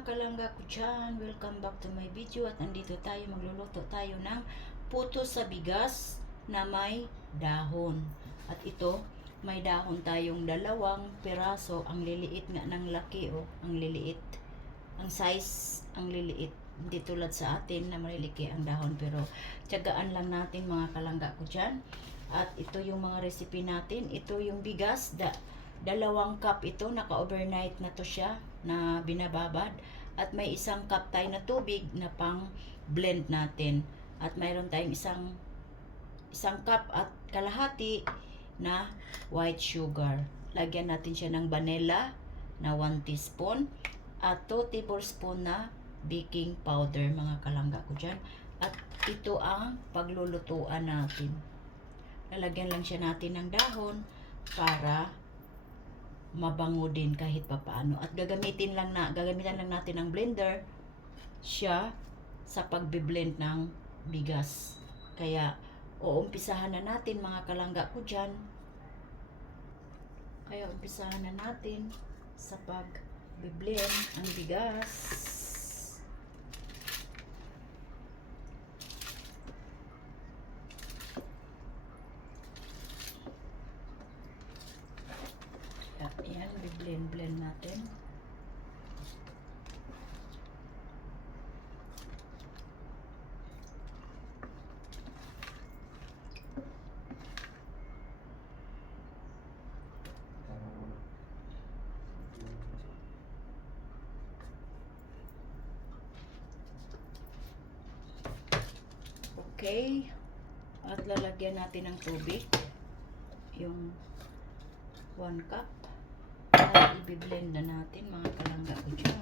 kalangga ko dyan, welcome back to my video at nandito tayo, magluluto tayo ng puto sa bigas na may dahon. At ito, may dahon tayong dalawang piraso, ang liliit nga ng laki oh, ang liliit. Ang size, ang liliit. Hindi tulad sa atin na maliliki ang dahon pero tiyagaan lang natin mga kalangga ko dyan. At ito yung mga recipe natin. Ito yung bigas, da, dalawang cup ito, naka-overnight na to siya na binababad. At may isang cup tayo na tubig na pang blend natin. At mayroon tayong isang isang cup at kalahati na white sugar. Lagyan natin siya ng vanilla na 1 teaspoon at 2 tablespoon na baking powder mga kalangga ko dyan. At ito ang paglulutuan natin. Lalagyan lang siya natin ng dahon para mabango din kahit papaano. At gagamitin lang na gagamitan lang natin ng blender siya sa pagbe-blend ng bigas. Kaya uumpisahan na natin mga kalangga ko dyan. Kaya umpisahan na natin sa pag-blend ang bigas. At yan, blend-blend natin. Okay. At lalagyan natin ng tubig. Yung 1 cup. At i-blend na natin mga kalangga ko dyan.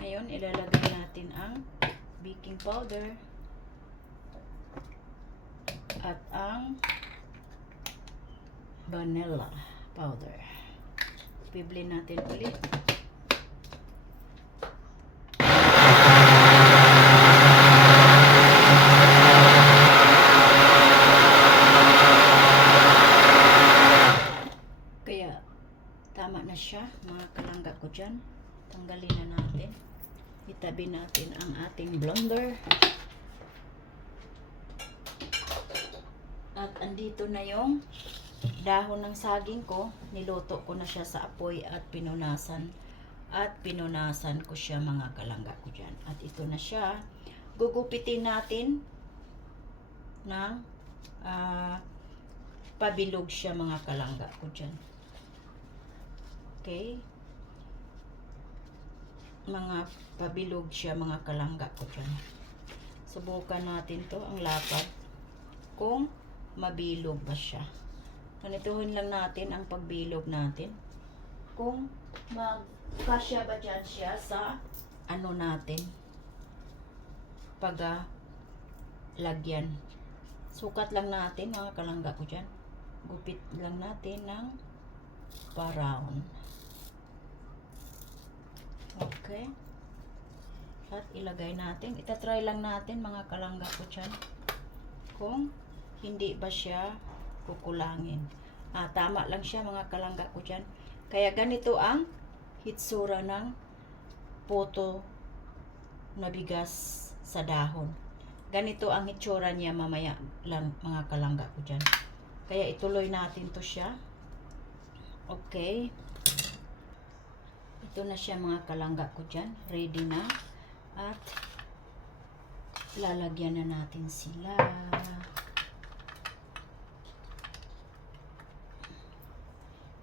Ngayon, ilalagay natin ang baking powder at ang vanilla powder. Bibli natin ulit. Kaya, tama na siya, mga kalangga ko dyan. Tanggalin na natin. Itabi natin ang ating blender. At andito na yung dahon ng saging ko. Niluto ko na siya sa apoy at pinunasan. At pinunasan ko siya mga kalangga ko dyan. At ito na siya. Gugupitin natin ng ah, pabilog siya mga kalangga ko dyan. Okay? Mga pabilog siya mga kalangga ko dyan. Subukan natin to ang lapad. Kung mabilog ba siya. Ganituhin lang natin ang pagbilog natin. Kung magkasya ba dyan siya sa ano natin. Pag ah, lagyan. Sukat lang natin mga kalangga ko dyan. Gupit lang natin ng pa-round. Okay. At ilagay natin. Itatry lang natin mga kalangga ko dyan. Kung hindi ba siya kukulangin. Ah, tama lang siya mga kalangga ko dyan. Kaya ganito ang hitsura ng puto na bigas sa dahon. Ganito ang hitsura niya mamaya lang mga kalangga ko dyan. Kaya ituloy natin to siya. Okay. Ito na siya mga kalangga ko dyan. Ready na. At lalagyan na natin sila.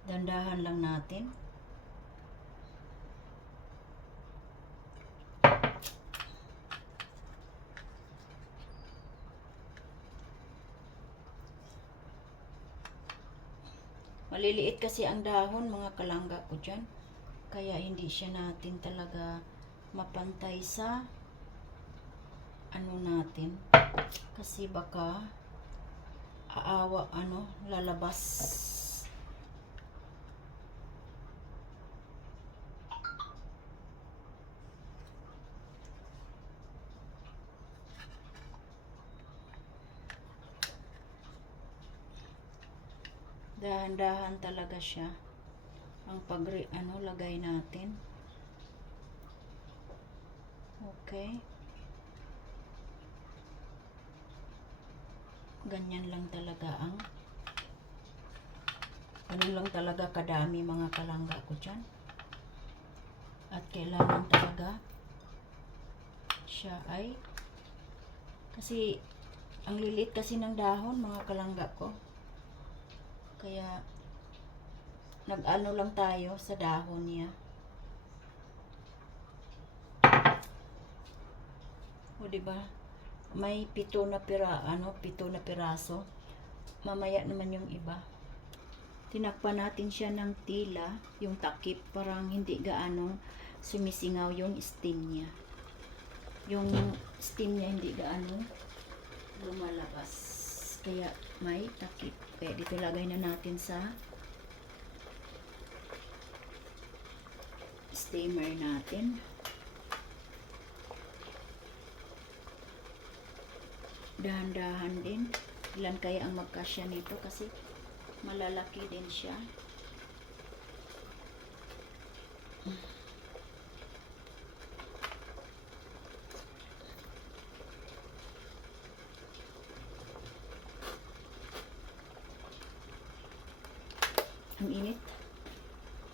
Dandahan lang natin. Maliliit kasi ang dahon, mga kalangga ko dyan. Kaya hindi siya natin talaga mapantay sa ano natin. Kasi baka aawa, ano, lalabas. Dahan-dahan talaga siya. Ang pag ano lagay natin. Okay. Ganyan lang talaga ang ano lang talaga kadami mga kalangga ko dyan. At kailangan talaga siya ay kasi ang lilit kasi ng dahon mga kalangga ko. Kaya nag-ano lang tayo sa dahon niya. O di ba? May pito na pira, ano, pito na piraso. Mamaya naman yung iba. Tinakpan natin siya ng tila, yung takip, parang hindi gaano sumisingaw yung steam niya. Yung steam niya hindi gaano lumalabas. Kaya may takip. Kaya dito lagay na natin sa steamer natin. Dahan-dahan din. Ilan kaya ang magkasya nito kasi malalaki din siya. Ang init.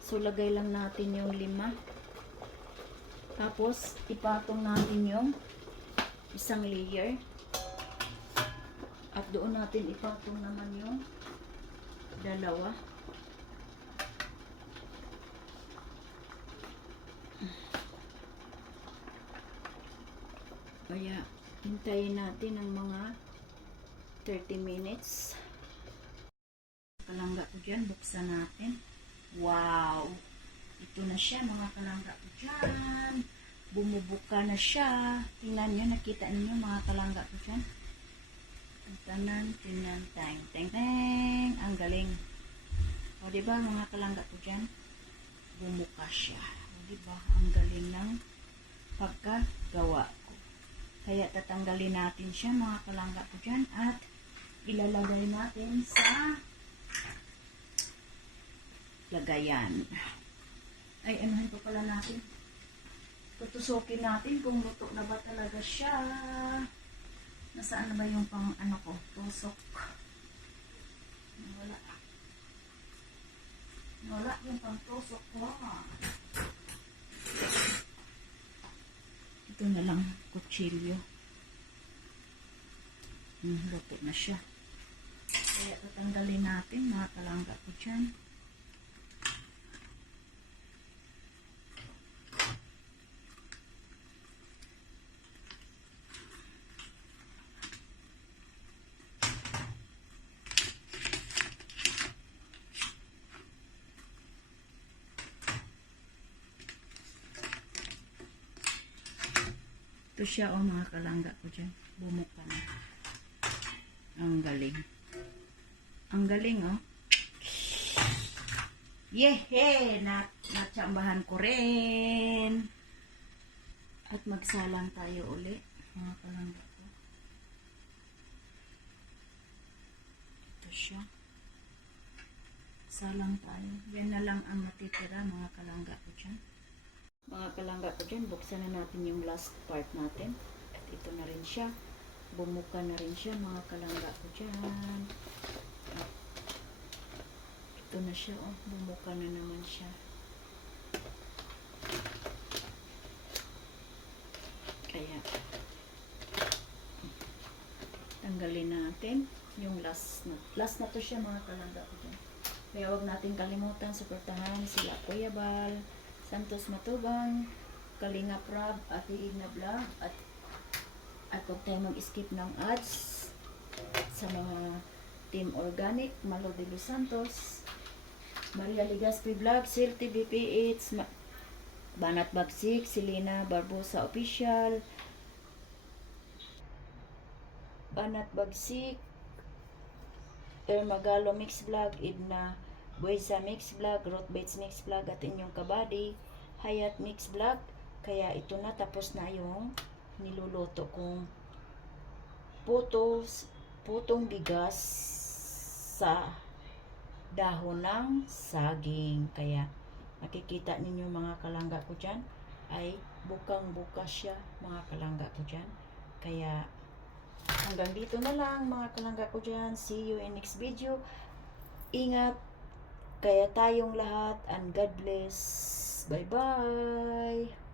So, lagay lang natin yung lima. Tapos, ipatong natin yung isang layer. At doon natin ipatong naman yung dalawa. Kaya, hintayin natin ang mga 30 minutes. Kalangga ko dyan, buksan natin. Wow! Ito na siya, mga kalangga ko dyan. Bumubuka na siya. Tingnan nyo, nakita niyo mga kalangga ko dyan. Tanan, tingnan, tang, tang, tang. Ang galing. O, di ba mga kalangga ko dyan? Bumuka siya. O, di ba? Ang galing ng pagkagawa ko. Kaya tatanggalin natin siya mga kalangga ko dyan at ilalagay natin sa lagayan. Ay, anuhin pa pala natin. Tutusukin natin kung luto na ba talaga siya. Nasaan na ba yung pang ano ko? Tusok. Wala. Wala yung pang tusok ko. Ito na lang, kutsilyo. Hmm, luto na siya. Kaya tatanggalin natin mga kalangga ko dyan. Ito siya o mga kalangga ko dyan. Bumuka na. Ang galing. Ang galing oh. Yehe! Na, natsambahan ko rin. At magsalang tayo uli. Mga kalangga ko. Ito siya. Salang tayo. Yan na lang ang natitira mga kalangga ko dyan. Mga kalangga ko dyan, buksan na natin yung last part natin. At ito na rin siya. Bumuka na rin siya mga kalangga ko dyan. Ito na siya, oh. Bumuka na naman siya. Kaya, tanggalin natin yung last na. Last na to siya mga kalangga ko dyan. Kaya wag natin kalimutan suportahan sila Kuya Bal, Santos Matubang, Kalinga Prab, Ate Igna Vlog, at at huwag tayo mag-skip ng ads sa mga Team Organic, Malo de Los Santos, Maria Ligaspi Vlog, Sil TV PH, Ma- Banat Bagsik, Selena Barbosa Official, Banat Bagsik, Ermagalo Mix Vlog, Idna Buesa Mix Vlog, Root Baits Mix Vlog, at inyong kabady, Hayat Mix Vlog. Kaya ito na, tapos na yung niluluto kong putos, putong bigas sa dahon ng saging. Kaya nakikita ninyo mga kalangga ko dyan ay bukang bukas siya mga kalangga ko dyan. Kaya hanggang dito na lang mga kalangga ko dyan. See you in next video. Ingat kaya tayong lahat and God bless. Bye-bye.